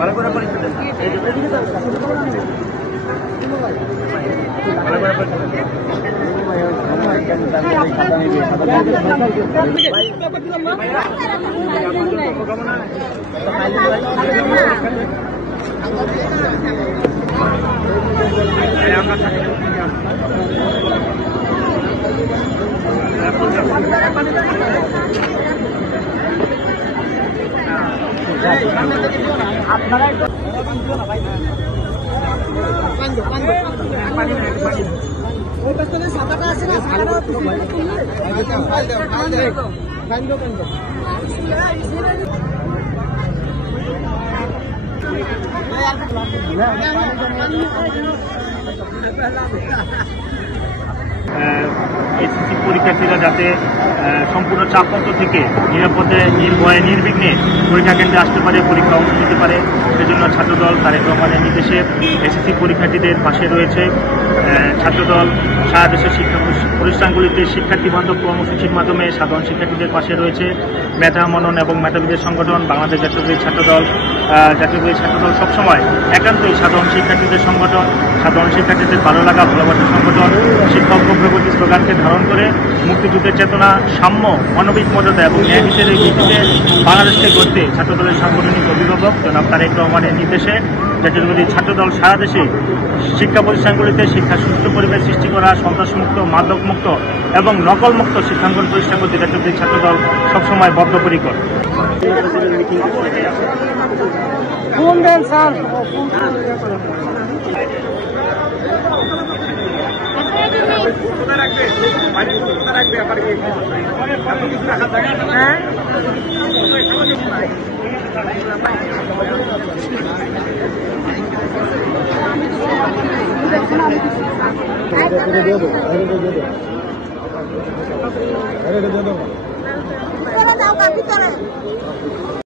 ভালো করে পরীক্ষা দেন। ভালো করে পরীক্ষা দেন। আপনারা এসএসসি পরীক্ষার্থীরা যাতে সম্পূর্ণ চাপমুক্ত থেকে নিরাপদে নির্ভয়ে নির্বিঘ্নে পরীক্ষা কেন্দ্রে আসতে পারে, পরীক্ষা অংশ নিতে পারে, সেজন্য ছাত্রদল তারেক রহমানের নির্দেশে এসএসসি পরীক্ষার্থীদের পাশে রয়েছে। ছাত্রদল সারা দেশের শিক্ষা প্রতিষ্ঠানগুলিতে শিক্ষার্থী বান্ধব কর্মসূচির মাধ্যমে সাধারণ শিক্ষার্থীদের পাশে রয়েছে। মেধা মনন এবং মেধাবীদের সংগঠন বাংলাদেশ জাতীয়তাবাদী ছাত্রদল সবসময় একান্তই সাধারণ শিক্ষার্থীদের সংগঠন, সাধারণ শিক্ষার্থীদের ভালো লাগা ভালোবাসার সংগঠন। শিক্ষক অগ্রগতি স্লোগানকে ধারণ করে মুক্তিযুদ্ধের চেতনা, সাম্য, মানবিক মর্যাদা এবং ন্যায় বিচারের ভিত্তিতে বাংলাদেশকে গড়তে ছাত্রদলের সাংগঠনিক অভিভাবক জনাব তারেক রহমানের নির্দেশে জাতীয়তাবাদী ছাত্রদল সারা দেশে শিক্ষা প্রতিষ্ঠানগুলিতে শিক্ষার সুস্থ পরিবেশ সৃষ্টি করা, সন্ত্রাসমুক্ত, মাদকমুক্ত এবং নকলমুক্ত শিক্ষাঙ্গন প্রতিষ্ঠা করতে জাতীয়তাবাদী ছাত্রদল সবসময় বদ্ধপরিকর। ভিতরে